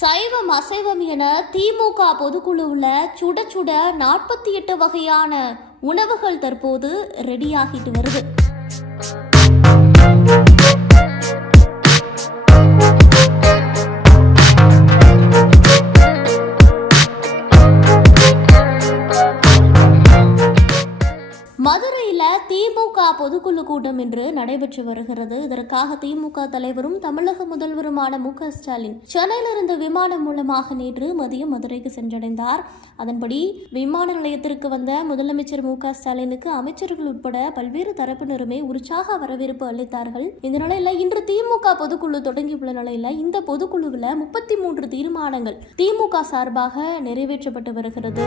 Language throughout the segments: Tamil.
சைவம் அசைவம் என திமுக பொதுக்குழுவில் சுட சுட 48 வகையான உணவுகள் தற்போது ரெடியாகிட்டு வருது. மதுரையில் திமுக பொதுக்குழு கூட்டம் இன்று நடைபெற்று வருகிறது. இதற்காக திமுக தலைவரும் தமிழக முதல்வருமான மு.க. ஸ்டாலின் சென்னையிலிருந்து விமானம் மூலமாக நேற்று மதியம் மதுரைக்கு சென்றடைந்தார். அதன்படி விமான நிலையத்திற்கு வந்த முதலமைச்சர் மு.க. ஸ்டாலினுக்கு அமைச்சர்கள் உட்பட பல்வேறு தரப்பினருமே உற்சாக வரவேற்பு அளித்தார்கள். இந்த நிலையில இன்று திமுக பொதுக்குழு தொடங்கியுள்ள நிலையில இந்த பொதுக்குழுவில் 33 தீர்மானங்கள் திமுக சார்பாக நிறைவேற்றப்பட்டு வருகிறது.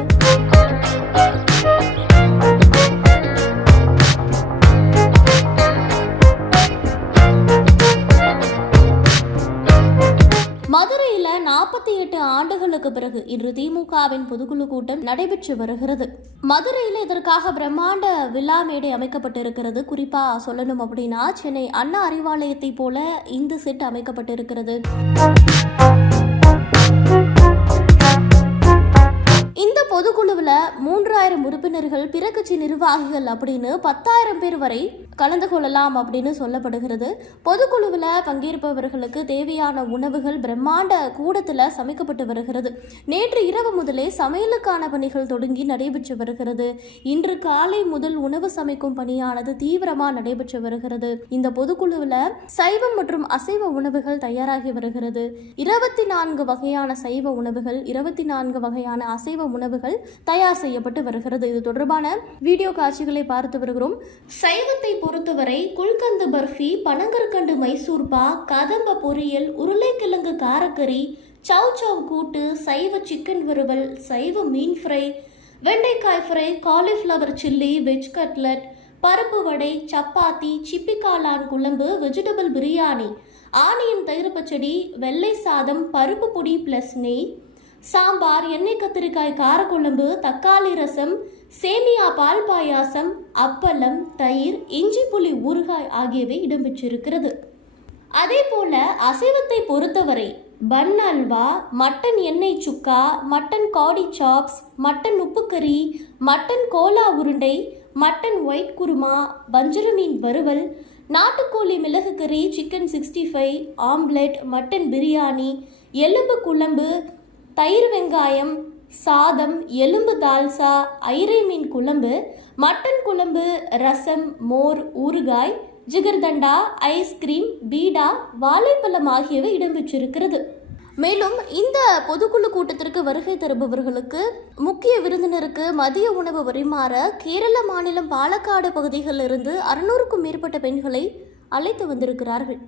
மதுரையில் 48 ஆண்டுகளுக்கு பிறகு இன்று திமுகவின் பொதுக்குழு கூட்டம் நடைபெற்று வருகிறது. மதுரையில் இதற்காக பிரம்மாண்ட விழா மேடை அமைக்கப்பட்டிருக்கிறது. குறிப்பா சொல்லணும் அப்படின்னா சென்னை அண்ணா அறிவாலயத்தை போல இந்த செட் அமைக்கப்பட்டிருக்கிறது. இந்த பொதுக்குழுவில் 3000 உறுப்பினர்கள், பிற கட்சி நிர்வாகிகள் அப்படின்னு 10,000 பேர் வரை கலந்து கொள்ளலாம் அப்படின்னு சொல்லப்படுகிறது. பொதுக்குழுவில் பங்கேற்பவர்களுக்கு தேவையான உணவுகள் பிரம்மாண்ட கூடத்தில் சமைக்கப்பட்டு வருகிறது. நேற்று இரவு முதலே சமையலுக்கான பணிகள் தொடங்கி நடைபெற்று வருகிறது. இன்று காலை முதல் உணவு சமைக்கும் பணியானது தீவிரமாக நடைபெற்று வருகிறது. இந்த பொதுக்குழுவில் சைவம் மற்றும் அசைவ உணவுகள் தயாராகி வருகிறது. 24 வகையான சைவ உணவுகள், 24 வகையான அசைவ உணவுகள் தயார் செய்யப்பட்டு வருகிறது. இது தொடர்பான வீடியோ காட்சிகளை பார்த்து வருகிறோம். சைவத்தை பொறுத்தவரை குல்கந்து பர்ஃபி, பனங்கற்கண்டு மைசூர்பா, கதம்ப பொரியல், உருளைக்கிழங்கு காரக்கறி, சவ் சவ் கூட்டு, சைவ சிக்கன் வறுவல், சைவ மீன் ஃப்ரை, வெண்டைக்காய் fry, cauliflower chilli, veg cutlet, பருப்பு வடை, சப்பாத்தி, சிப்பி காளான் குழம்பு, வெஜிடபிள் பிரியாணி, ஆனியன் தயிர் பச்சடி, வெள்ளை சாதம், பருப்பு பொடி பிளஸ் நெய், சாம்பார், எண்ணெய் கத்திரிக்காய் காரக்குழம்பு, தக்காளி ரசம், சேமியா பால் பாயாசம், அப்பளம், தயிர், இஞ்சி புளி ஊறுகாய் ஆகியவை இடம்பெற்றிருக்கிறது. அதே போல அசைவத்தை பொறுத்தவரை பன் அல்வா, மட்டன் எண்ணெய் சுக்கா, மட்டன் காடி சாப்ஸ், மட்டன் உப்புக்கறி, மட்டன் கோலா உருண்டை, மட்டன் ஒயிட் குருமா, வஞ்சர மீன் வறுவல், நாட்டுக்கோழி மிளகு கறி, சிக்கன் 65, ஆம்லெட், மட்டன் பிரியாணி, எலும்பு குழம்பு, தயிர் வெங்காயம், சாதம், எலும்பு தால்சா, ஐரை மீன் குழம்பு, மட்டன் குழம்பு, ரசம், மோர், ஊறுகாய், ஜிகர்தண்டா, ஐஸ்கிரீம், பீடா, வாழைப்பழம் ஆகியவை இடம்பெற்றிருக்கிறது. மேலும் இந்த பொதுக்குழு கூட்டத்திற்கு வருகை தருபவர்களுக்கு முக்கிய விருந்தினருக்கு மதிய உணவு பரிமாற கேரள மாநிலம் பாலக்காடு பகுதிகளிலிருந்து 600க்கும் மேற்பட்ட பெண்களை அழைத்து வந்திருக்கிறார்கள்.